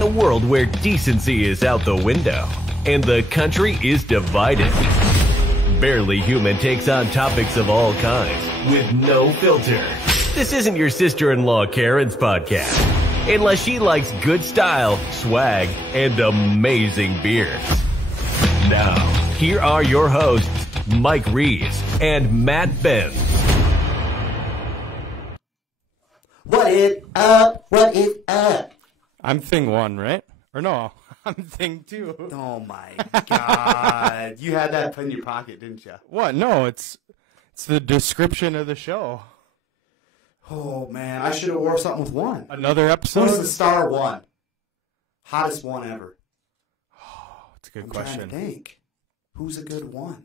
In a world where decency is out the window and the country is divided, Barely Human takes on topics of all kinds with no filter. This isn't your sister-in-law Karen's podcast, unless she likes good style, swag, and amazing beers. Now, here are your hosts, Mike Reeves and Matt Benz. What is up? What is up? I'm thing one, right? Or no, I'm thing two. Oh my God. You had that in your pocket, didn't you? What? No, it's the description of the show. Oh man, I should have wore something with one. Another episode? Who's the star one? Hottest one ever. Oh, it's a good I'm question. trying to think. Who's a good one?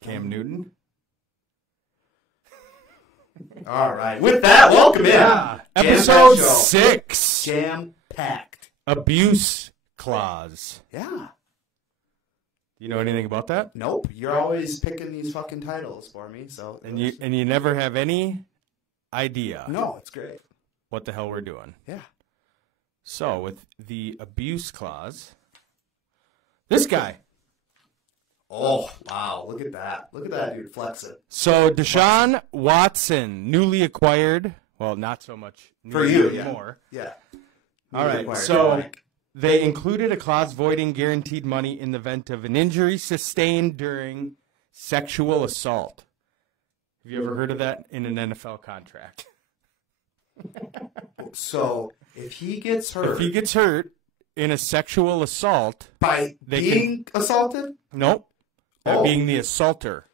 Cam Newton? All right. With that, welcome in. Yeah. Jam-packed Episode show. 6. Jam-packed. Abuse clause. Yeah. You know anything about that? Nope. You're always picking these fucking titles for me, so. And you never have any idea No, it's great. what the hell we're doing. Yeah. So, with the abuse clause, this guy. Oh, wow. Look at that. Look at that dude flexing. So, Deshaun Watson, newly acquired. Well, not so much For newly you, yeah. anymore. Yeah. All right, Acquired. so they included a clause voiding guaranteed money in the event of an injury sustained during sexual assault. Have you ever heard of that in an NFL contract? So if he gets hurt, If he gets hurt in a sexual assault, by they being assaulted, nope, Oh. being the assaulter.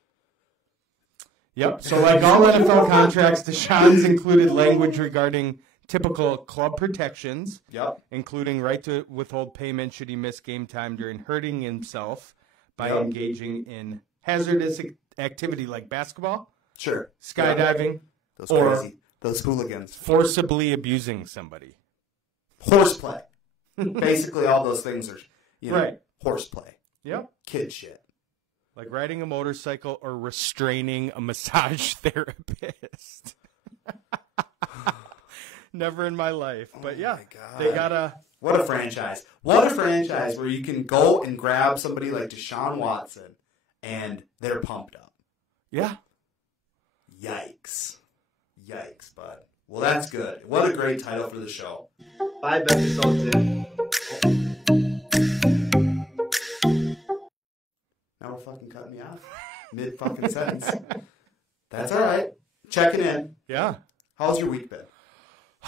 Yep. So like all NFL contracts, Deshaun's included language regarding typical club protections, yep, including right to withhold payment should he miss game time during hurting himself by Yep. engaging in hazardous activity like basketball, sure, skydiving, those or crazy, those hooligans, forcibly abusing somebody. horseplay. Basically, all those things are, Right. horseplay, Yep. kid shit. Like riding a motorcycle or restraining a massage therapist. Never in my life. But yeah, my God. they got a... What a franchise! What a franchise where you can go and grab somebody like Deshaun Watson, and they're pumped up. Yeah. Yikes, bud. Well, that's good. What a great title for the show. 5 episodes in. Now we're fucking cutting me off mid fucking sentence. That's all right. Checking in. Yeah. How's your week been?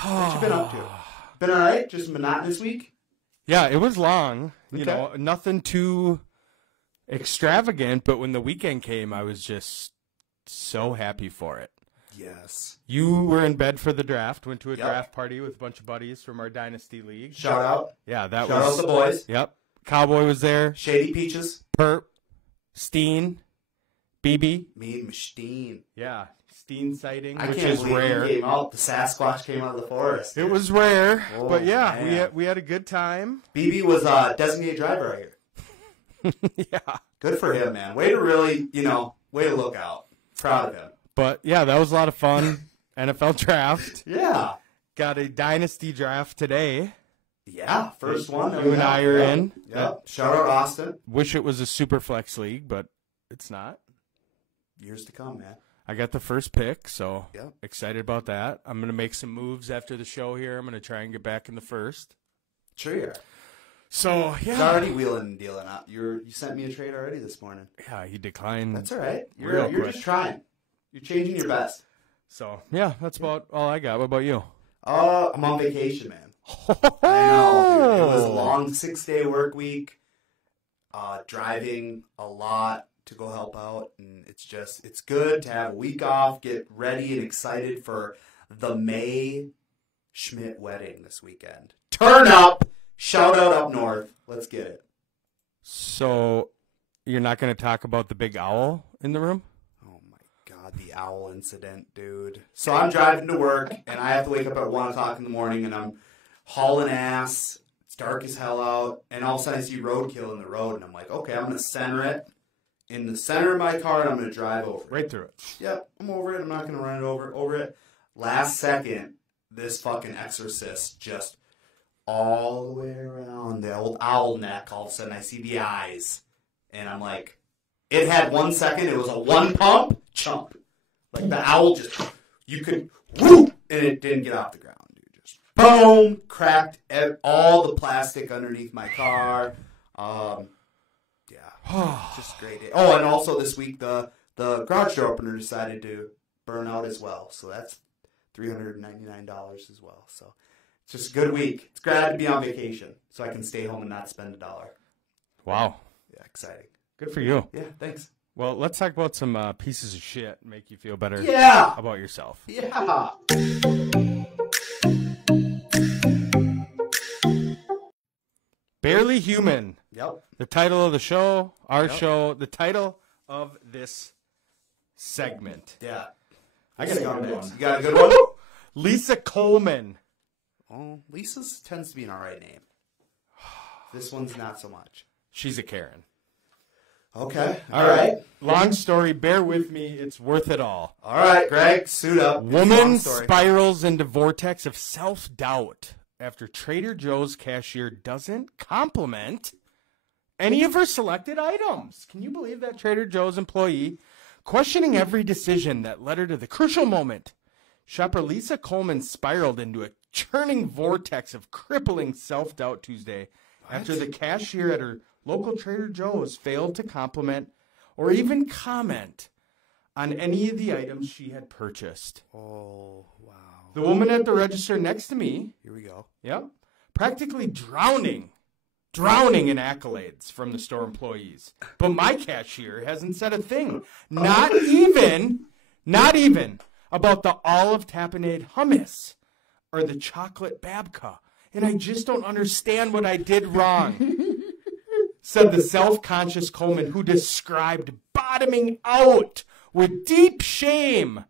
What you been up to? Been all right? Just a monotonous week? Yeah, it was long. You Okay. know, nothing too extravagant, but when the weekend came, I was just so happy for it. Yes. You were in bed for the draft, went to a Yep. draft party with a bunch of buddies from our Dynasty League. Shout out. Yeah, that Shout was... out the boys. Yep. Cowboy was there. Shady Peaches. Perp. Steen. BB. Me and Machine. Yeah. Steen sighting, I which can't is believe rare. he came out. The Sasquatch came out of the forest. It was rare, Oh, but yeah, man. we had a good time. BB was designated driver right here. Yeah. Good for him, man. Way to really, way to look out. Proud of him. But yeah, that was a lot of fun. NFL draft. Yeah. Got a dynasty draft today. Yeah. First one. You and I are in. Yep. Shout out Austin. Wish it was a super flex league, but it's not. Years to come, man. I got the first pick, so Yep. excited about that. I'm going to make some moves after the show here. I'm going to try and get back in the first. Sure you are. So, It's yeah. already wheeling and dealing out. You sent me a trade already this morning. Yeah, he declined. That's all right. Real You're quick. just trying. You're changing your best. So, yeah, that's about all I got. What about you? I'm on vacation, man. I know, dude. It was a long 6-day work week. Driving a lot to go help out, and it's good to have a week off, get ready and excited for the May Schmidt wedding this weekend. Turn up! Shout out up north. Let's get it. So, you're not going to talk about the big owl in the room? Oh my God, the owl incident, dude. So I'm driving to work, and I have to wake up at 1 o'clock in the morning, and I'm hauling ass. It's dark as hell out, and all of a sudden I see roadkill in the road, and I'm like, okay, I'm going to center it in the center of my car, and I'm going to drive over it. Right through it. Yep, I'm over it. I'm not going to run it over it. Last second, this fucking exorcist just all the way around the old owl neck. All of a sudden, I see the eyes, and I'm like, it had 1 second. It was a one pump, chump. Like the owl just, you could, whoop, and it didn't get off the ground. Dude. Just boom, cracked all the plastic underneath my car. Yeah, just great. Oh, and also this week the garage door opener decided to burn out as well. So that's $399 as well. So it's just a good week. It's glad to be on vacation so I can stay home and not spend $1. Wow. Yeah, exciting. Good for you. Yeah, thanks. Well, let's talk about some pieces of shit make you feel better about yourself. Yeah. Barely Human. Yep. The title of the show, our show, the title of this segment. Yeah. I got a good one. You got a good one? Lisa Coleman. Oh, Lisa's tends to be an alright name. This one's not so much. She's a Karen. Okay. All right. Long story. Bear with me. It's worth it all. All right, Greg, suit up. Woman spirals into vortex of self-doubt after Trader Joe's cashier doesn't compliment any of her selected items. Can you believe that? Trader Joe's employee questioning every decision that led her to the crucial moment. Shopper Lisa Coleman spiraled into a churning vortex of crippling self-doubt Tuesday after the cashier at her local Trader Joe's failed to compliment or even comment on any of the items she had purchased. Oh, wow. The woman at the register next to me, Here we go. yep, practically drowning in accolades from the store employees. But my cashier hasn't said a thing. Not even about the olive tapenade hummus or the chocolate babka. And I just don't understand what I did wrong, said the self-conscious Coleman, who described bottoming out with deep shame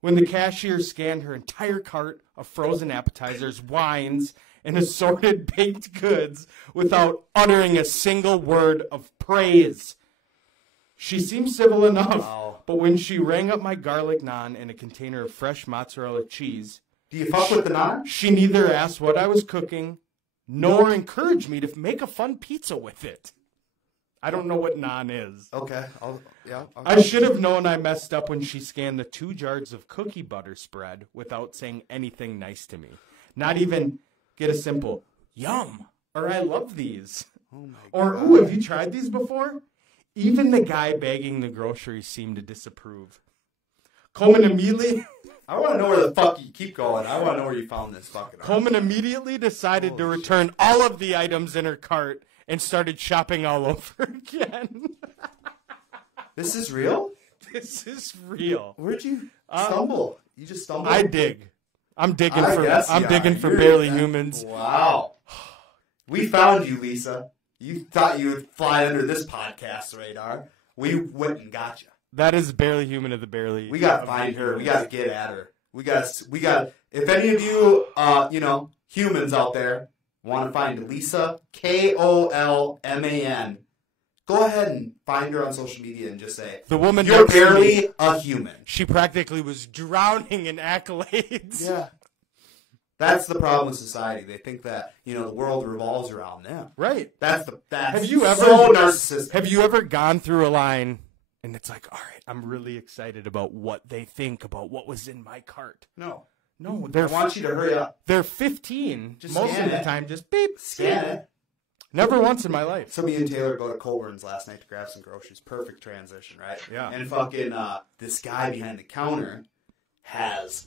when the cashier scanned her entire cart of frozen appetizers, wines, and assorted baked goods without uttering a single word of praise. She seemed civil enough, but when she rang up my garlic naan and a container of fresh mozzarella cheese, Do you fuck with the naan? she neither asked what I was cooking nor encouraged me to make a fun pizza with it. I don't know what naan is. Okay. I should have known I messed up when she scanned the 2 jars of cookie butter spread without saying anything nice to me. Not even get a simple, yum, or I love these. Oh my Or, God. ooh, have you tried these before? Even the guy bagging the groceries seemed to disapprove. Coleman immediately I want to know where the fuck you keep going. I want to know where you found this fucking Coleman immediately decided to return all of the items in her cart and started shopping all over again. This is real? This is real. Where'd you stumble? You just stumbled? I dig. I'm digging I for guess I'm you digging are. for You're- barely humans. Wow. We found you, Lisa. You thought you would fly under this podcast radar. We went and got you. That is barely human of the barely. We got to find her. We got to get at her. We got. If any of you, humans out there want to find Lisa Coleman, go ahead and find her on social media and just say The woman you're next to me, barely a human. she practically was drowning in accolades. Yeah. That's the problem with society. They think that the world revolves around them. Right. That's Have you ever so narcissistic. Have you ever gone through a line and it's like, all right, I'm really excited about what they think about what was in my cart? No. No, I want you to hurry up. they're 15 Just most scan of the it. time. Just beep. Scan it. Never once in my life. So me and Taylor go to Colburn's last night to grab some groceries. Perfect transition, right? Yeah. And fucking this guy behind the counter has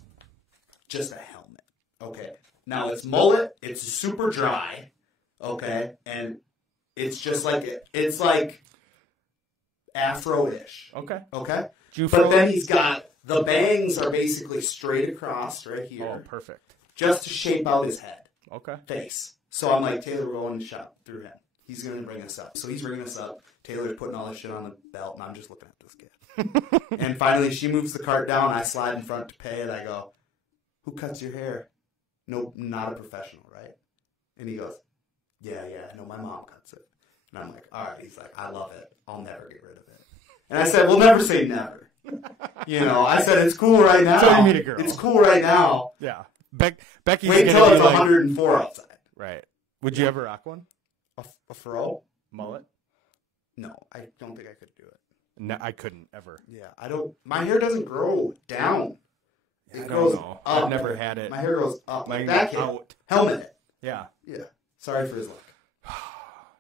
just a helmet. Okay. Now it's mullet. It's super dry. Okay. And it's just like it's like Afro-ish. Okay. Okay. Jufro. But then he's got the bangs are basically straight across right here, Oh, perfect. just to shape out his head. Okay. Face. So I'm like, Taylor, we're going to shop through him. He's going to bring us up. So he's bringing us up. Taylor's putting all this shit on the belt, and I'm just looking at this kid. And finally, she moves the cart down. I slide in front to pay it. I go, who cuts your hair? No, not a professional, right? And he goes, yeah, no, my mom cuts it. And I'm like, all right. He's like, I love it. I'll never get rid of it. And I said, we'll never say never. I said, it's cool right now. Until you meet a girl. It's cool right now. Yeah. Becky's Wait gonna till be it's like, 104 outside. Right. Would you ever rock one? A fro? Mullet? No, I don't think I could do it. No, I couldn't ever. Yeah, I don't. My hair doesn't grow down. I It don't grows know. up. I've never had it. My hair goes up. Mine Back goes hair. out. Helmet. Yeah. Yeah. Sorry for his luck.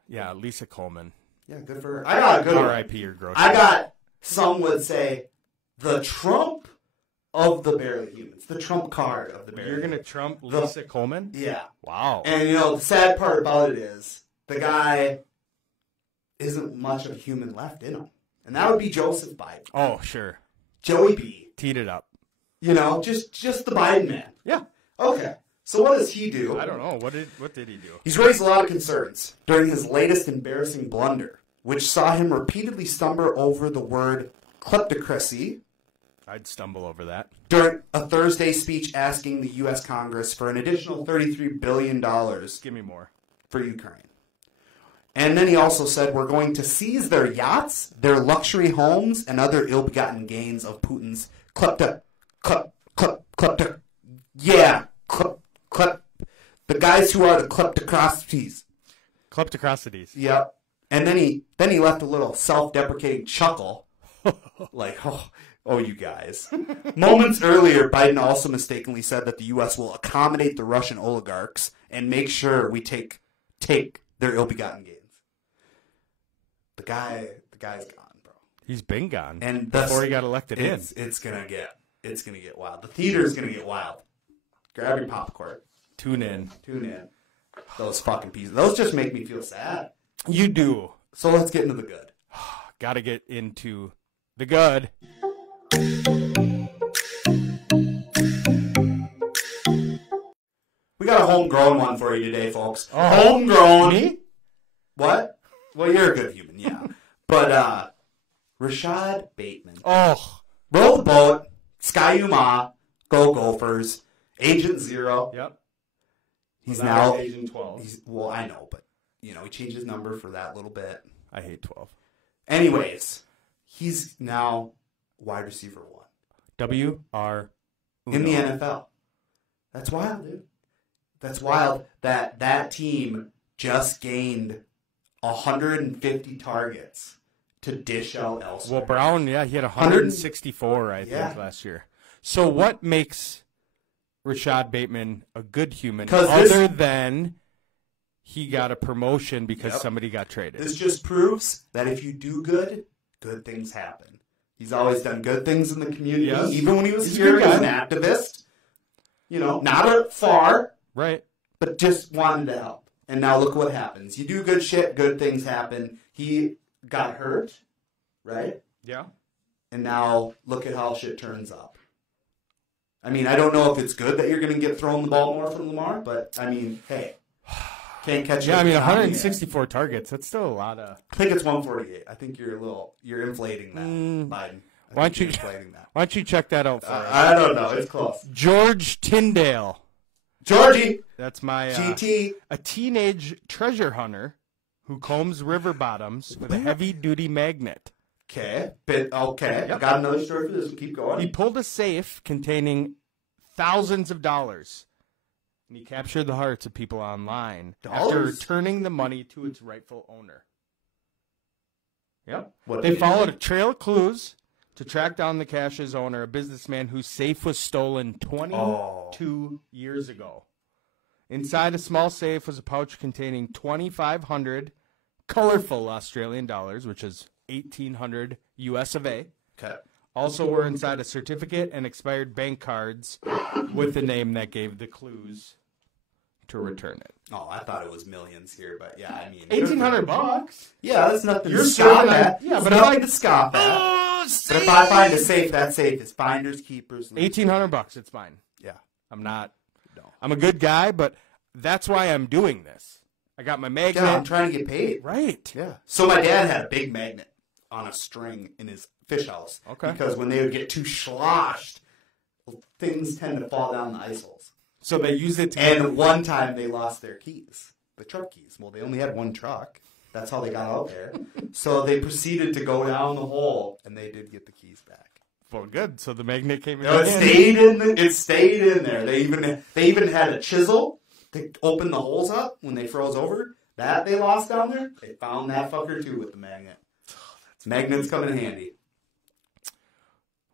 Yeah, Lisa Coleman. Yeah, good for her. I got a good one. R.I.P. your grocery. I got, some would say, the Trump of the Barely Humans. The Trump card of the Barely You're going to Humans. trump Lisa Coleman? Yeah. Wow. And, the sad part about it is the guy isn't much of a human left in him. And that would be Joseph Biden. Oh, sure. Joey B. Teed it up. Just the Biden man. Yeah. Okay. So what does he do? I don't know. What did he do? He's raised a lot of concerns during his latest embarrassing blunder, which saw him repeatedly stumble over the word kleptocracy I'd stumble over that. during a Thursday speech asking the U.S. Congress for an additional $33 billion Give me more. for Ukraine. And then he also said, we're going to seize their yachts, their luxury homes, and other ill-begotten gains of Putin's the guys who are the kleptocracies. Kleptocracies. Yep. And then he left a little self-deprecating chuckle, like, oh, you guys. Moments earlier, Biden also mistakenly said that the U.S. will accommodate the Russian oligarchs and make sure we take their ill-begotten gains. The guy's gone, bro. He's been gone. And before he got elected it's gonna get wild. The theater's gonna get wild. Grab your popcorn. Tune in. Those fucking pieces. Those just make me feel sad. You do. So let's get into the good. Got to get into the good. We got a homegrown one for you today, folks. Oh. Homegrown. Me? What? Well, you're a good human, yeah. But Rashad Bateman. Oh. Roll the boat. Ski-U-Ma. Go Gophers. Agent Zero. Yep. He's Well, now... Agent 12. Well, I know, but, he changed his number for that little bit. I hate 12. Anyways, he's now wide receiver 1. W.R. In the NFL. That's wild, dude. That's wild that team just gained 150 targets to dish out elsewhere. Well, Brown, yeah, he had 164, I think, last year. So what makes Rashad Bateman a good human other than he got a promotion because somebody got traded? This just proves that if you do good, good things happen. He's always done good things in the community. Yes. Even when he was here, he was an activist. Not far. Right. But just wanted to help. And now look what happens. You do good shit, good things happen. He got hurt, right? Yeah. And now look at how shit turns up. I mean, I don't know if it's good that you're going to get thrown the ball more from Lamar, but, I mean, hey. Can't catch it. Yeah, I mean, 164 targets. That's still a lot of... I think it's 148. I think you're inflating that, Biden. Why don't you check that out for us? I don't know. It's close. George Tyndale. Georgie. That's my GT. A teenage treasure hunter who combs river bottoms with a heavy-duty magnet. Okay. Okay. I got another story for this. Keep going. He pulled a safe containing thousands of dollars, and he captured the hearts of people online after returning the money to its rightful owner. Yep. They followed a trail of clues to track down the cash's owner, a businessman whose safe was stolen 22 years ago. Inside a small safe was a pouch containing 2,500 colorful Australian dollars, which is 1,800 US of A. Okay. Also were inside a certificate and expired bank cards with the name that gave the clues to return it. Oh, I thought it was millions here, but yeah, I mean... $1,800? Yeah, that's nothing You're to scoff serving at. yeah, but nothing to scoff at. But if I find a safe, that safe is finders, keepers... $1,800, it's fine. Yeah. I'm not... No. I'm a good guy, but that's why I'm doing this. I got my magnet. Yeah, I'm trying to get paid. Right. Yeah. So my dad had a big magnet on a string in his fish house. Okay. Because when they would get too sloshed, things tend to fall down the ice holes. So they used it to... And one time they lost their keys, the truck keys. Well, they only had one truck. That's how they got out there. So they proceeded to go down the hole, and they did get the keys back. Well, good. So the magnet came in. No, it stayed in there. They even had a chisel they opened the holes up when they froze over. That they lost down there. They found that fucker too with the magnet. Magnets come in handy.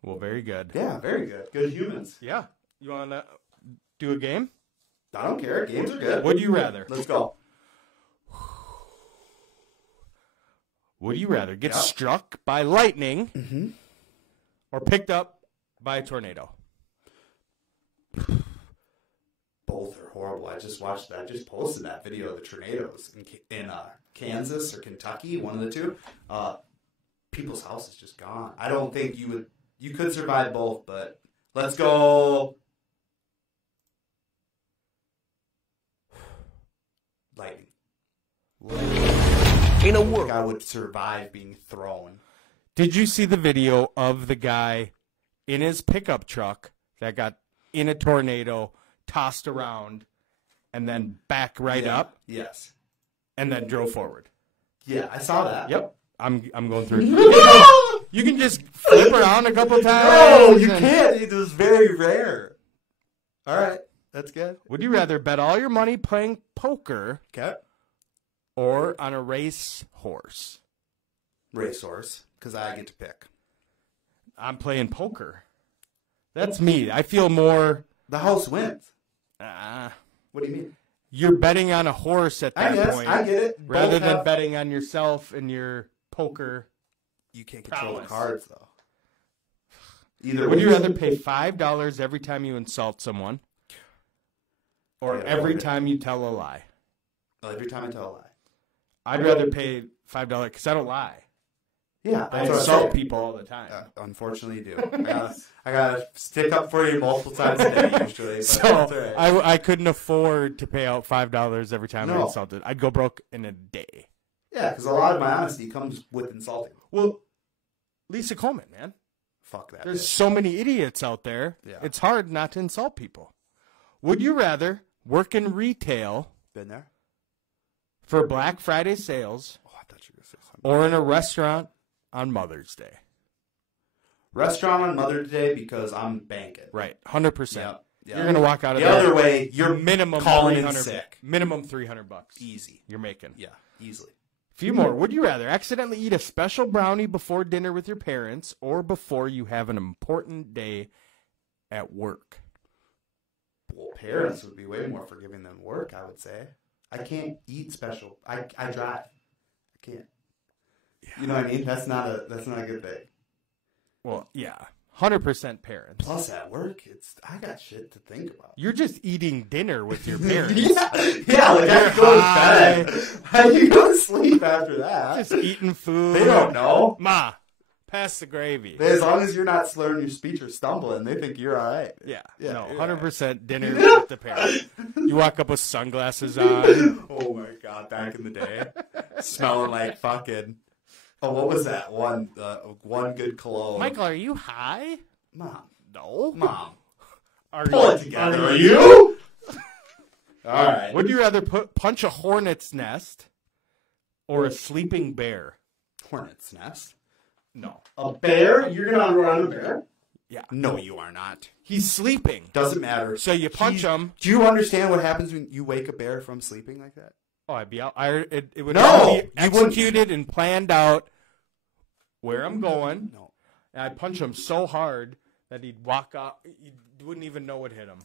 Well, very good. Yeah, very good. Good humans. Yeah. You want to do a game? I don't care. Games are good. Would you rather? Let's go. Would you rather get Yep. struck by lightning or picked up by a tornado? Both are horrible. I just posted that video of the tornadoes in Kansas or Kentucky, one of the two. People's house is just gone. I don't think you could survive both, but let's go lightning. In a I think world, I would survive being thrown. Did you see the video of the guy in his pickup truck that got in a tornado, tossed around, and then back right Yeah. up, Yes. and then drove forward? Yeah, I saw that. Yep. I'm going through. You can just flip around a couple times. No, you and- can't. It was very rare. All right, that's good. Would you rather bet all your money playing poker Okay. or on a race horse? Racehorse, because I get to pick. I'm playing poker. That's me. I feel more. The house wins. What What do you mean? You're betting on a horse at that I guess point, I get it. rather Both than have- betting on yourself and your poker. You can't control the prowess. cards though. Either Would way. you rather pay $5 every time you insult someone, or Yeah, every okay. time you tell a lie? Every time I tell a lie. I'd rather pay $5 because I don't lie. Yeah, I that's what I'm insult saying. people all the time. Unfortunately, you do. I gotta stick up for you multiple times a day usually. But So that's all right. I couldn't afford to pay out $5 every time I No. insulted. I'd go broke in a day. Yeah, because a lot of my honesty comes with insulting. Well, Lisa Coleman, man. Fuck that. There's bitch. so many idiots out there. Yeah. It's hard not to insult people. Would you rather work in retail Been there? for Black Friday sales Oh, I thought you were gonna say something. or in a restaurant on Mother's Day? Restaurant on Mother's Day because I'm banking. Right, 100%. Yep. Yep. You're gonna walk out of The there. other way, you're minimum calling in 300 sick. Minimum $300. Easy. You're making. Yeah, easily. Few more. Would you rather accidentally eat a special brownie before dinner with your parents or before you have an important day at work? Well, parents would be way more forgiving than work, I would say. I can't eat special. I drive. I can't. You know what I mean? That's not a good thing. Well, yeah. 100% parents. Plus, at work, I got shit to think about. You're just eating dinner with your parents. yeah, like I go to bed. How do you go to sleep after that? Just eating food. They don't know. Ma, pass the gravy. As long as you're not slurring your speech or stumbling, they think you're all right. Yeah, Yeah, no, you're 100% dinner with the parents. You walk up with sunglasses on. Oh my god, back in the day, smelling like fucking. Oh, what was that one? One good cologne. Michael, are you high? Mom, No. Mom, Are pull you- it together. are Are you? All right. Would you rather punch a hornet's nest or a sleeping bear? Hornet's nest. No. A bear? You're gonna run a bear? Yeah. No, you are not. He's sleeping. Doesn't matter. So you punch him. Do you understand what happens when you wake a bear from sleeping like that? Oh, I'd be out. It would No, all be you wouldn't. executed and planned out where I'm going. No. And I'd punch him so hard that he'd walk out. You wouldn't even know what hit him.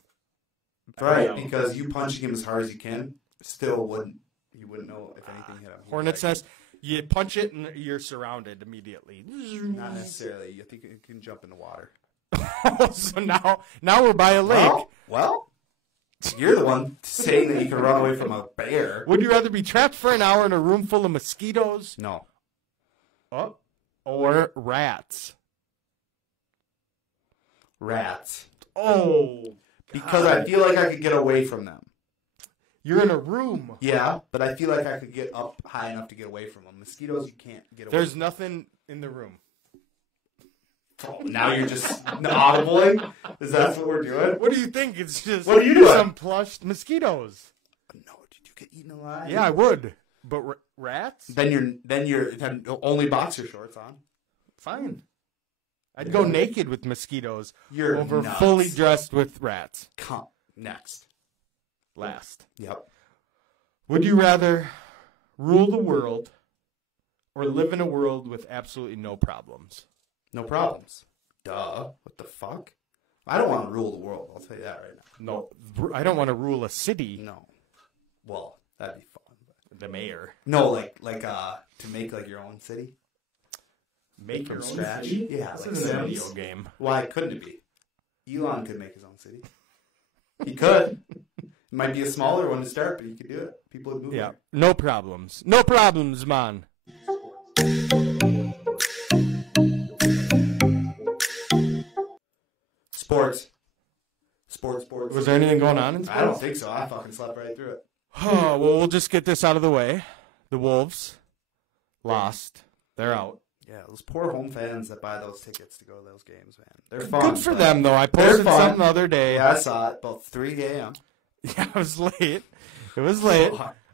Right, I know. because you punching him as hard as you can still wouldn't. You wouldn't know if anything hit him. He'd be Hornet's like, nest. You punch it and you're surrounded immediately. Not necessarily. I think you can jump in the water. So now we're by a lake. Well, you're the one saying that you can run away from a bear. Would you rather be trapped for an hour in a room full of mosquitoes No. or rats? Rats. Oh, Because I feel like I could get away from them. you're in a room. Yeah, but I feel like I could get up high enough to get away from them. Mosquitoes, you can't get away. There's nothing in the room. Oh, now you're just audibling? Is that what we're doing? What do you think? It's just What are you doing? some plushed mosquitoes. No, did you get eaten alive? Yeah, I would. But rats? Then you're only boxer shorts on. Fine. I'd go naked with mosquitoes You're over nuts. fully dressed with rats. Come next. last. Yep. Would you rather rule the world or live in a world with absolutely no problems? No problems. Duh. What the fuck? I don't want to rule the world. I'll tell you that right No, I don't want to rule a city. now. No. Well, that'd be fun. But... The mayor. No, like to make like your own city. Make From your own scratch? city? Yeah, This like is a Sims. video game. Why couldn't it be? Elon could make his own city. He could. It might be a smaller one to start, but he could do it. People would move Yeah, there. no problems. No problems, man. Sports. Was there anything going on in sports? I don't think so. I fucking slept right through it. Oh, well, we'll just get this out of the way. The Wolves lost. They're out. Yeah, those poor home fans that buy those tickets to go to those games, man. They're fun. Good for but- them, though. I They're posted fun. something the other day. Yeah, I saw it. About 3 a.m. Yeah, it was late. It was late.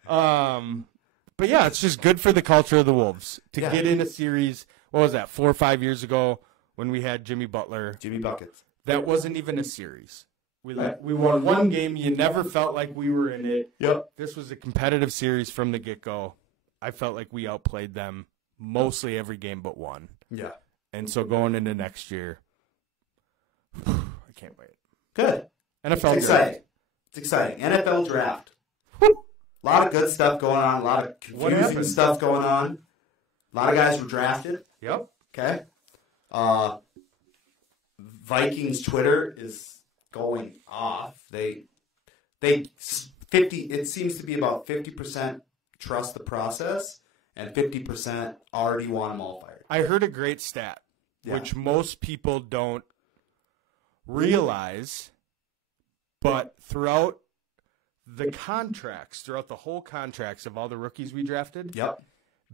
But yeah, it's just good for the culture of the Wolves to Yeah. get in a series. What was that, 4 or 5 years ago when we had Jimmy Butler? Jimmy Buckets. That wasn't even a series. We won one game. You never felt like we were in it. Yep. This was a competitive series from the get-go. I felt like we outplayed them mostly every game but one. Yeah. And so going into next year, I can't wait. Good. NFL It's draft. exciting. It's exciting. NFL draft. A lot of good stuff going on. A lot of What confusing happened? stuff going on. A lot of guys were drafted. Yep. Okay. Vikings Twitter is going off. They 50. It seems to be about 50% trust the process and 50% already want them all fired. I heard a great stat, Yeah. which most people don't realize, but throughout the contracts, throughout the whole contracts of all the rookies we drafted, Yep.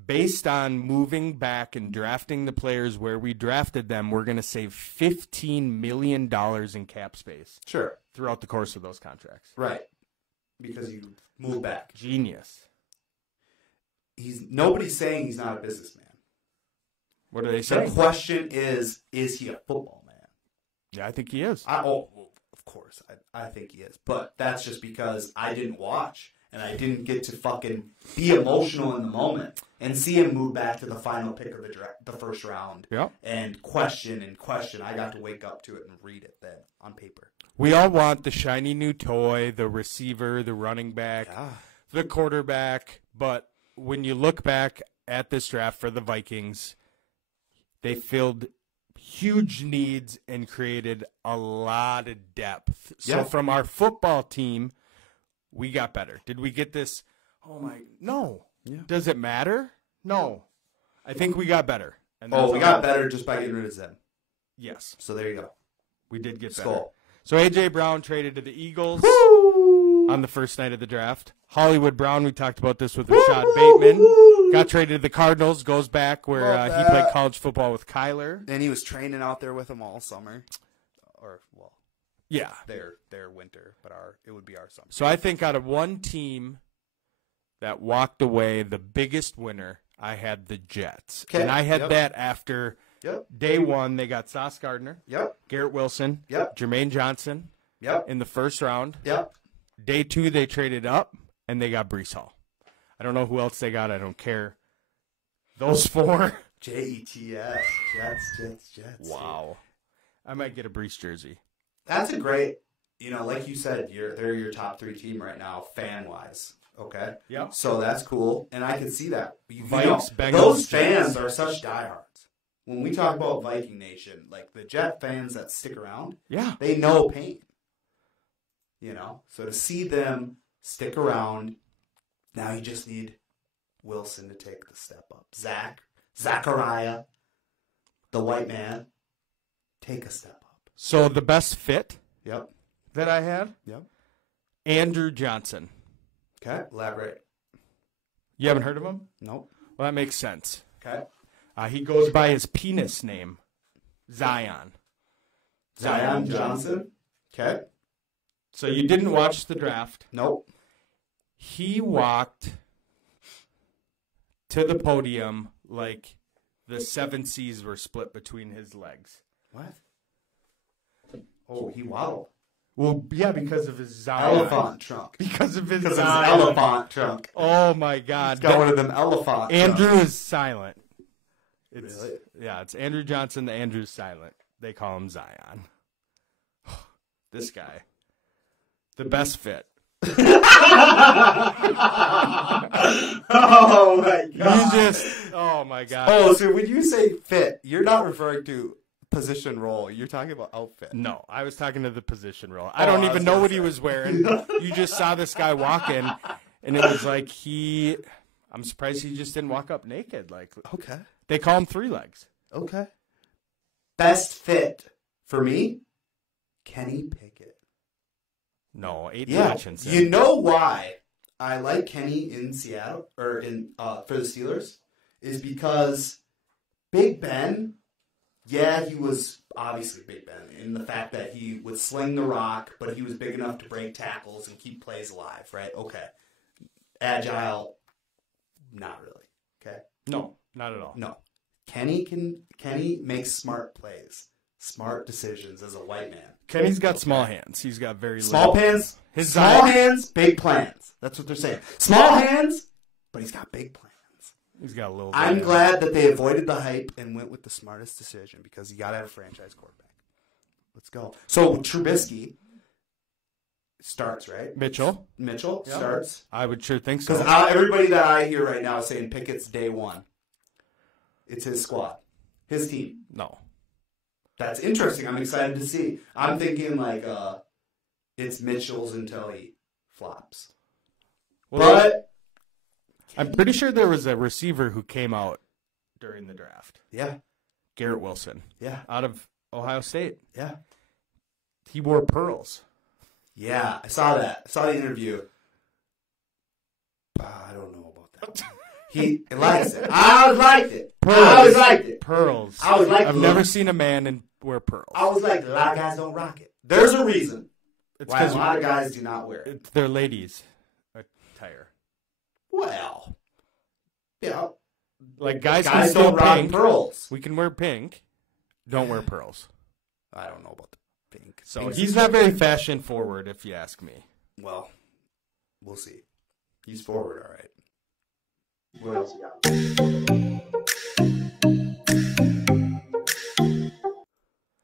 based on moving back and drafting the players where we drafted them, we're going to save $15 million in cap space Sure. throughout the course of those contracts. Right. Because you move back. Genius. Nobody's saying he's not a businessman. What are they The saying? question is he a football man? Yeah, I think he is. Well, of course, I think he is. But that's just because I didn't watch and I didn't get to fucking be emotional in the moment and see him move back to the final pick of the first round Yep. and question. I got to wake up to it and read it then on paper. We all want the shiny new toy, the receiver, the running back, Yeah. the quarterback, but when you look back at this draft for the Vikings, they filled huge needs and created a lot of depth. So Yeah. from our football team, we got better. Did we get this? No. Yeah. Does it matter? No. I think we got better. And Oh, we got better just by getting rid of Zen. Yes, So there you go. we did get better. Skull. So A.J. Brown traded to the Eagles on the first night of the draft. Hollywood Brown, we talked about this with Rashad Bateman, got traded to the Cardinals, goes back where Love he played that. college football with Kyler. And he was training out there with them all summer. Or, well, Yeah. their winter, but it would be our summer. So I think out of one team that walked away, the biggest winner, I had the Jets. Okay. And I had Yep. that after Yep. day one. They got Sauce Gardner, Yep. Garrett Wilson, Yep. Jermaine Johnson Yep. in the first round. Yep. Day two, they traded up, and they got Brees Hall. I don't know who else they got. I don't care. Those four. Jets. Jets. Wow. I might get a Brees jersey. That's a great, like you said, they're your top 3 team right now, fan-wise. Okay? Yep. So that's cool, and I can see that. Vikes, Bengals, those Jets. fans are such diehards. When we talk about Viking Nation, like the Jet fans that stick around, Yeah. they know pain. So to see them stick around, now you just need Wilson to take the step up. Zachariah, the white man, take a step up. So the best fit Yep. that I had, Yep. Andrew Johnson. Okay. Elaborate. You haven't heard of him? Nope. Well, that makes sense. Okay. He goes by his penis name, Zion. Zion Johnson. Okay. So you didn't watch the draft. Nope. He walked to the podium like the 7 seas were split between his legs. What? Oh, he waddled. Well, yeah, because of his Zion. Elephant trunk. Because of his Because of his Zion. elephant trunk. Oh my God. Got one of them elephant Andrew trunks. is silent. It's, Really? Yeah, it's Andrew Johnson. The Andrew's silent. They call him Zion. This guy. The best fit. Oh my god. Oh my God. Oh, so when you say fit, you're not referring to position role. You're talking about outfit. No, I was talking to the position role. I Oh, don't I even was know gonna what he say. was wearing. You just saw this guy walking, and it was like I'm surprised he just didn't walk up naked. Like, Okay. they call him three legs. Okay. Best fit for me, Kenny Pickett. No, Aiden Yeah. Hutchinson. You know why I like Kenny in Seattle or in for the Steelers is because Big Ben. Yeah, he was obviously Big Ben in the fact that he would sling the rock, but he was big enough to break tackles and keep plays alive, right? Okay. Agile, not really. Okay. No, not at all. No. Kenny makes smart plays, smart decisions as a white man. Kenny's got small hands. He's got very Small little. hands, His small eye- hands, big plans. That's what they're saying. Small hands, but he's got big plans. He's got a little. I'm bit. glad that they avoided the hype and went with the smartest decision because you got to have a franchise quarterback. Let's go. So Trubisky starts, right? Mitchell. Mitchell Yeah. starts. I would sure think so. Because everybody that I hear right now is saying Pickett's day one. It's his squad, his team. No. That's interesting. I'm excited to see. I'm thinking like it's Mitchell's until he flops. Well, But I'm pretty sure there was a receiver who came out during the draft. yeah, Garrett Wilson, yeah, out of Ohio State. yeah, He wore pearls. yeah. I saw that. I saw the interview. I don't know about that. He likes it. I always liked it. I always liked it. Pearls. I always liked I've the never look. seen a man wear pearls. I was like, a lot of guys don't rock it. There's a reason It's why a because lot of guys do not wear it. they're ladies' attire. Well, yeah, Like guys can guys still don't rock pink. pearls. We can wear pink. Don't wear pearls. I don't know about the pink. So Pink's he's not very fashion forward, if you ask me. well. We'll see. He's forward, all right. What else you got?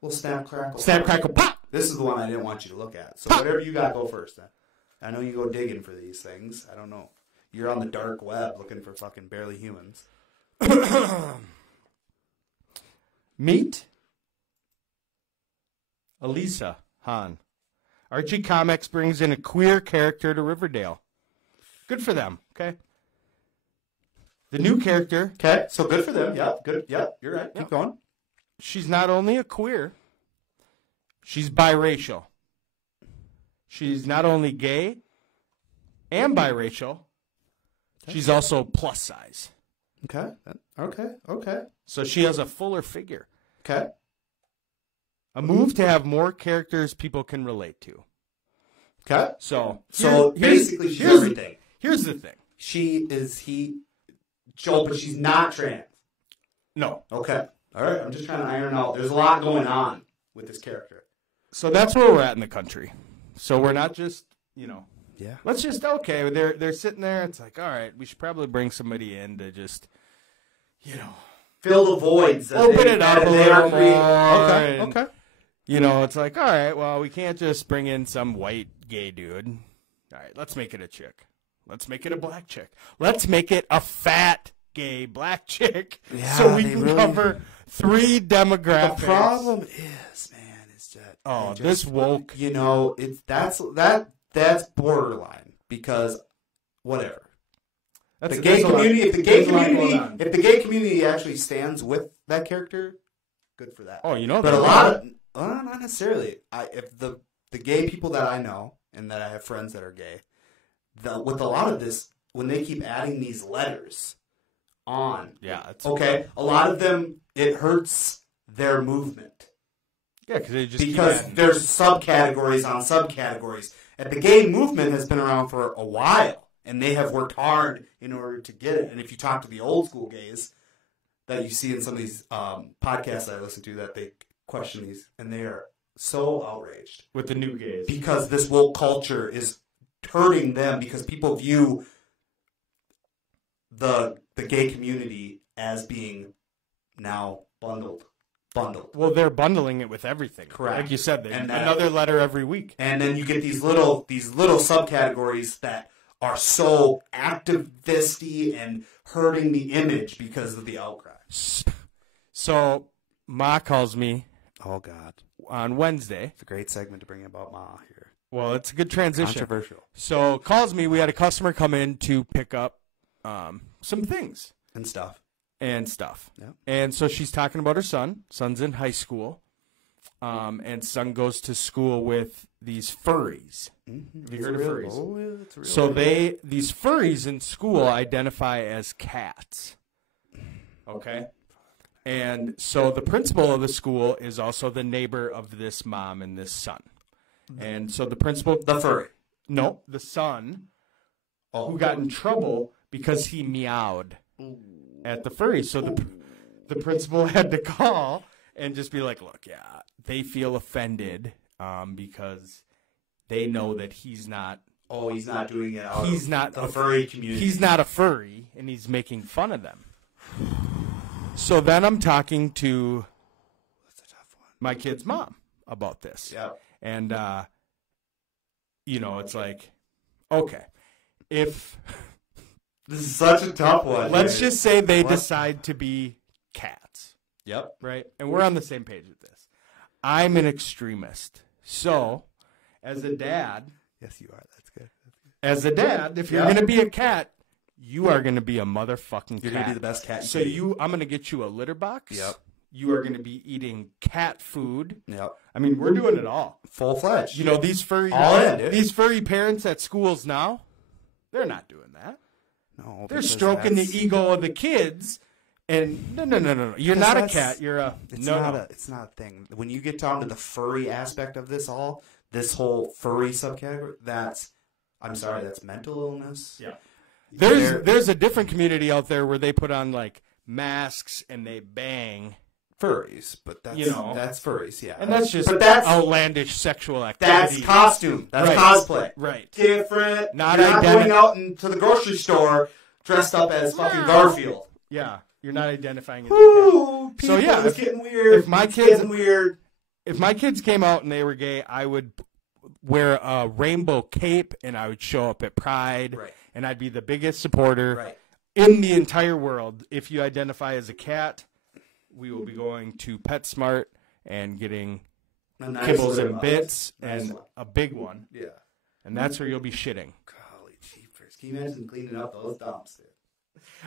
Well, snap, crackle. Snap, crackle, pop. This is the one I didn't want you to look at. So Pop. whatever you got, go first then. I know you go digging for these things. I don't know. You're on the dark web looking for fucking barely humans. Meet Elisa Hahn. Archie Comics brings in a queer character to Riverdale. Good for them, okay? The new character, Okay, so good for them. Yep, good. Yep, you're right. Keep going. she's not only a queer, she's biracial. She's not only gay and biracial, she's also plus size. Okay, okay. So she has a fuller figure. Okay. A move to have more characters people can relate to. Okay. So Basically, she's here's- everything. Here's the thing. Joel, but she's not trans. No. Okay. All right. I'm just trying to iron out. There's a lot going on with this character. So that's where we're at in the country. So we're not just, Yeah. let's just, okay, they're sitting there. It's like, all right, we should probably bring somebody in to just, Fill the voids. that open they- it up that a they are little more. creating. Okay. and, Okay. It's like, all right, well, we can't just bring in some white gay dude. All right, let's make it a chick. Let's make it a black chick. Let's make it a fat gay black chick Yeah, so we they can really- cover three demographics. The problem is, man, is that Oh, they this woke. it's that's borderline because whatever. That's, The gay there's a lot- community, if the there's a lot going on. gay community actually stands with that character, good for that. Oh, you know But that. a lot of, not necessarily. If the gay people that I know and that I have friends that are gay, with a lot of this, when they keep adding these letters on, Yeah, it's okay, a lot of them it hurts their movement Yeah, because they just keep because adding. there's subcategories on subcategories. And the gay movement has been around for a while, and they have worked hard in order to get it. And if you talk to the old school gays that you see in some of these podcasts I listen to, that they question these, and they are so outraged With the new gays. because this woke culture is hurting them because people view the gay community as being now bundled. Well, they're bundling it with everything. Correct. Like you said, And another letter every week. And then you get these little subcategories that are so activisty and hurting the image because of the outcry. So, Ma calls me Oh God, on Wednesday. it's a great segment to bring about Ma here. Well, it's a good transition. Controversial So, calls me. We had a customer come in to pick up some things and stuff. and stuff. Yeah. And so she's talking about her son. Son's in high school. And son goes to school with these furries. Mm-hmm. Have you heard of furries? Oh, yeah, it's real. So these furries in school identify as cats. Okay? And so the principal of the school is also the neighbor of this mom and this son. And so the principal... the furry. No, the son, who got in trouble because he meowed at the furry. So the principal had to call and just be like, look, yeah, they feel offended because they know that he's not... Oh, he's not doing it out He's of not the furry community. He's not a furry, and he's making fun of them. So then I'm talking to That's a tough one. my kid's mom about this. Yeah. And, it's like, okay, if... This is such a tough one. Let's dude. just say they What? decide to be cats, Yep. right? And we're on the same page with this. I'm an extremist. So, as a dad, Yes, you are. That's good. if you're Yeah. going to be a cat, you are going to be a motherfucking You're cat. gonna be the best cat. in So city. I'm going to get you a litter box. Yep. You are going to be eating cat food. Yep. I mean, we're doing it all. Full fledged. These furry All in, dude. these furry parents at schools now, they're not doing that. No, They're because stroking the that's- ego of the kids. And no. You're not a that's- cat. You're a It's no. not it's not a thing. When you get down to the furry aspect of this whole furry subcategory, that's mental illness. Yeah. There- There's a different community out there where they put on like masks and they bang, Furries, but that's that's furries, yeah. and that's just but that's outlandish sexual activity. that's costume. That's Right. cosplay. Right. Different. Not You're not identi- going out into the grocery store dressed up as fucking Garfield. Yeah. You're not identifying as a cat. Ooh, So, yeah, it's getting weird. if my It's kids- getting weird. If my kids came out and they were gay, I would wear a rainbow cape and I would show up at Pride, Right. and I'd be the biggest supporter Right. in the entire world. If you identify as a cat, we will be going to PetSmart and getting A nice kibbles litter and box. bits Nice and one. a big one, Yeah. and that's where you'll be shitting. Golly jeepers. Can you imagine cleaning up those dumps, dude?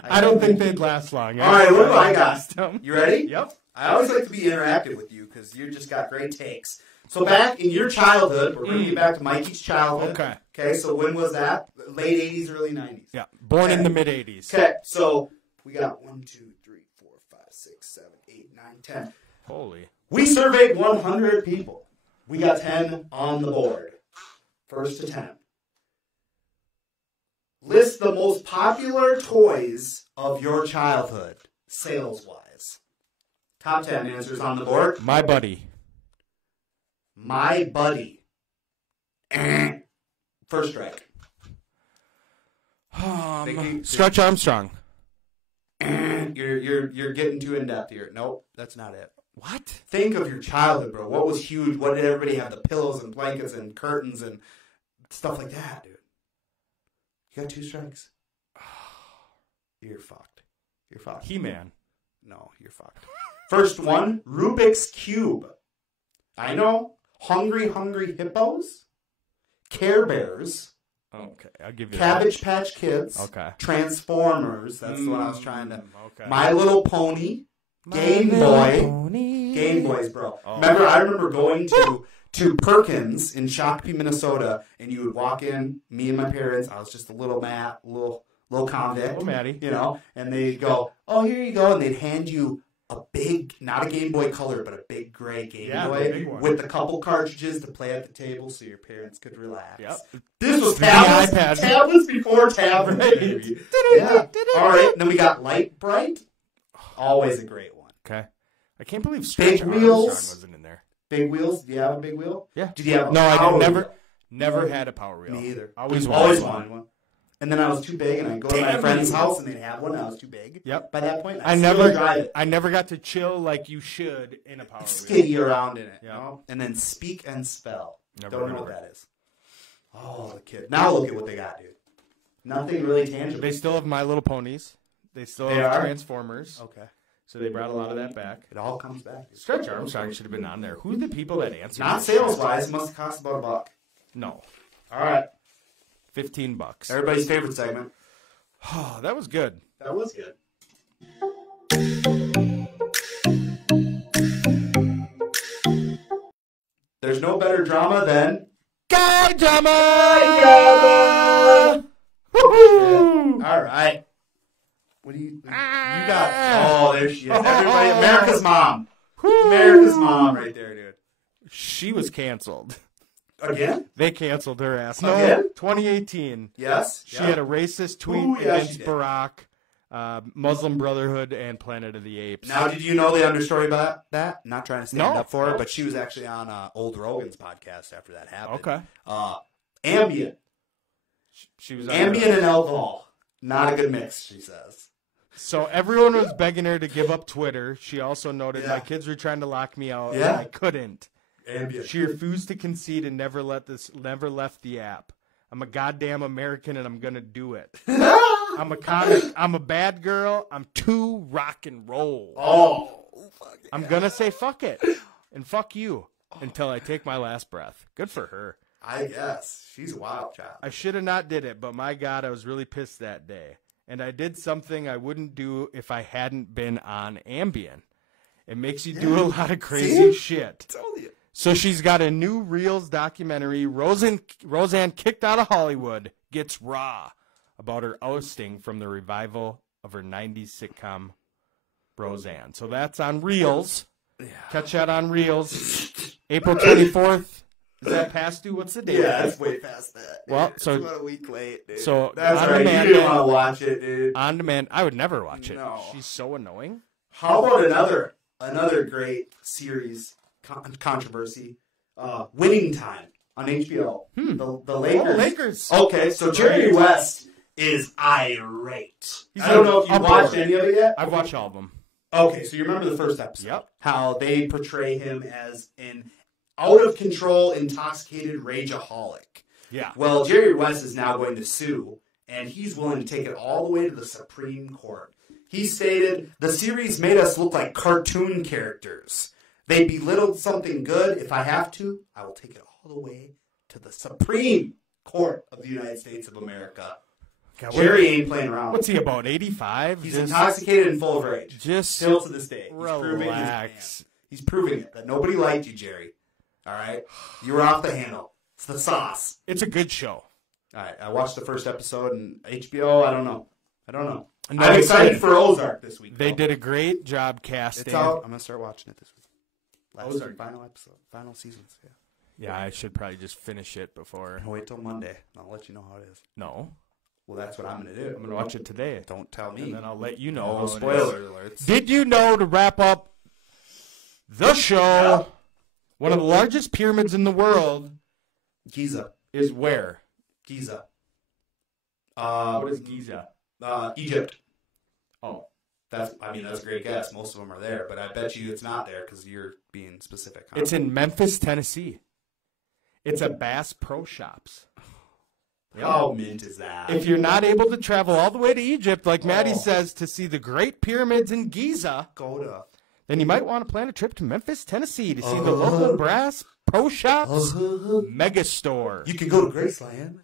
I don't think they'd last long. All right, what do I got? Them. You ready? Yep. I always like to be interactive with you because you just got great takes. So back in your childhood, we're bringing you back to Mikey's childhood. Okay. Okay, so when was that? Late 80s, early 90s. Yeah. Born in Okay. the mid '80s. Okay, so we got 1, 2, 3, 4, 5, 6, 7, 8, 9, 10. Holy. We surveyed 100 people. We got 10 on the board. First to 10. List the most popular toys of your childhood, sales-wise. Top 10 answers on the board. My buddy. My Buddy. First strike. Thinking- Stretch Armstrong. You're getting too in-depth here. Nope, that's not it. What? Think of your childhood, bro. What was huge? What did everybody have? The pillows and blankets and curtains and stuff like that, dude. You got 2 strikes. You're fucked. You're fucked. He-Man. No, you're fucked. First one, Rubik's Cube. I know. Hungry Hippos. Care Bears. Okay, I'll give you Cabbage Patch Kids. that. Okay. Transformers. That's the one I was trying to. Okay. My Little Pony. Game Boy. Game Boys, bro. Oh. I remember going to Perkins in Shakopee, Minnesota, and you would walk in, me and my parents. I was just a little little convict, Little Matty. and they'd go, "Oh, here you go," and they'd hand you a big, not a Game Boy Color, but a big gray Game Yeah, the Boy big one. with a couple cartridges to play at the table, so your parents could relax. Yep. This was The tablets. iPad. Tablets before tablets. Right. baby. Yeah. All right. Then we got Light Bright. Always a great one. Okay. I can't believe Stretch Big Wheels. Armstrong wasn't in there. Big wheels? Do you have a big wheel? Yeah. Did you have a No, I power did wheel? never had a Power Wheel. Me either. Always wanted wanted one. And then I was too big, and I'd go to my Damn friend's you. house, and they'd have one, and I was too big. Yep. By that point, I still drive it. never got to chill like you should in a Power Wheel. Skiddy around in it. Yeah. You know? And then speak and spell. Never Don't know heard what of it. that is. Oh, the kid. Now look at what they got, dude. Nothing really tangible. They still have My Little Ponies. They still They have are? Transformers. Okay. So they brought a lot of that back. It all comes back. Dude. Stretch Armstrong should have been on there. Who are the people that answer? Not this shit? sales-wise. It must have cost about $1. No. All right. $15. Everybody's favorite segment. Oh, that was good. That was good. There's no better drama than Guy drama! Woo-hoo! All right. What do you got? Oh, there she is. Everybody, America's mom. America's mom right there, dude. She was canceled. Again? They canceled her ass. No, Again? 2018. Yes. She had a racist tweet Ooh, yeah, she against did. Barack, Muslim Brotherhood, and Planet of the Apes. Now, did you know the understory about that? Not trying to stand No. up for her, but she was actually on Old Rogan's podcast after that happened. Okay. Ambien. She was Ambien and alcohol. Not a good mix, she says. So everyone was begging her to give up Twitter. She also noted Yeah. my kids were trying to lock me out, Yeah. and I couldn't. Ambien. She refused to concede and never left the app. I'm a goddamn American and I'm gonna do it. I'm a comic. I'm a bad girl. I'm too rock and roll. Oh. Fuck it. I'm gonna say fuck it and fuck you until I take my last breath. Good for her. I guess. She's a wild child. I should have not did it, but my God, I was really pissed that day. And I did something I wouldn't do if I hadn't been on Ambien. It makes you do a lot of crazy shit. Told you. So she's got a new Reels documentary, Roseanne Kicked Out of Hollywood, Gets Raw, about her ousting from the revival of her 90s sitcom, Roseanne. So that's on Reels. Catch that on Reels. April 24th. Is that past due? What's the date? Yeah, it's way past that. Dude. Well, It's so- about a week late, dude. so that's on right. demand You didn't then. want to watch it, dude. On demand. I would never watch it. No. She's so annoying. How about another great series controversy? Winning Time on HBO. The Lakers. Oh, Lakers. Okay, so Jerry West is irate. He's I don't know if you up watched there. any of it yet. I've watched all of them. Okay, so you remember the first episode? Yep. How they portray him as an out of control, intoxicated rageaholic. Yeah. Well, Jerry West is now going to sue, and he's willing to take it all the way to the Supreme Court. He stated, "The series made us look like cartoon characters. They belittled something good. If I have to, I will take it all the way to the Supreme Court of the United States of America." God, Jerry ain't playing around. What's he about? 85? He's intoxicated and full of rage. Just Still to this day. He's proving his relax. man. He's proving it. That nobody liked you, Jerry. All right? You were off the handle. It's the sauce. It's a good show. All right. I watched the first episode, and HBO, I don't know. No, I'm excited for Ozark this week. They though. did a great job casting. It's out. I'm going to start watching it this week. Ozark. Final episode. Final seasons. Yeah. Yeah, I should probably just finish it before. I'll wait till Monday. I'll let you know how it is. No, Well, that's what I'm going to do. I'm gonna watch it today, Don't tell me. and then I'll let you know. No how it is. spoiler alerts. Did you know, to wrap up the show, one of the largest pyramids in the world Giza. is where? Giza. What is Giza? Egypt. Oh, That's a great guess. Most of them are there, but I bet you it's not there because you're being specific. Huh? it's in Memphis, Tennessee. It's a Bass Pro Shops. How mint is that? If you're not able to travel all the way to Egypt, like Maddie says, to see the Great Pyramids in Giza, Go to then you might want to plan a trip to Memphis, Tennessee to see the local Bass Pro Shops mega store. you can go to Graceland.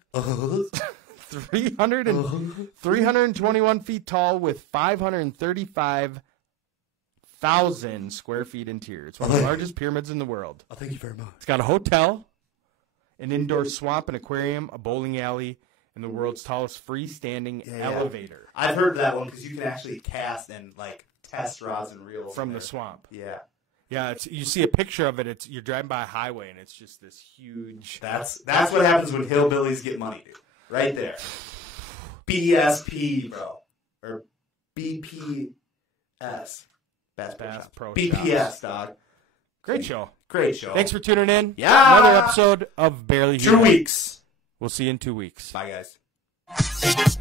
321 feet tall with 535,000 square feet interior. It's one of the largest pyramids in the world. Oh, thank you very much. It's got a hotel, an indoor swamp, an aquarium, a bowling alley, and the world's tallest freestanding elevator I've heard that one because you can actually cast and test rods and reels from in the there. swamp. Yeah, Yeah, it's you see a picture of it. You're driving by a highway, and it's just this huge. that's what happens when hillbillies get money, dude. Right there. BSP, bro, or BPS. Bass Bass Pro BPS, Shops. dog. Great show. Great show. Thanks for tuning in. Yeah. Another episode of Barely 2 Human. weeks. We'll see you in 2 weeks. Bye, guys.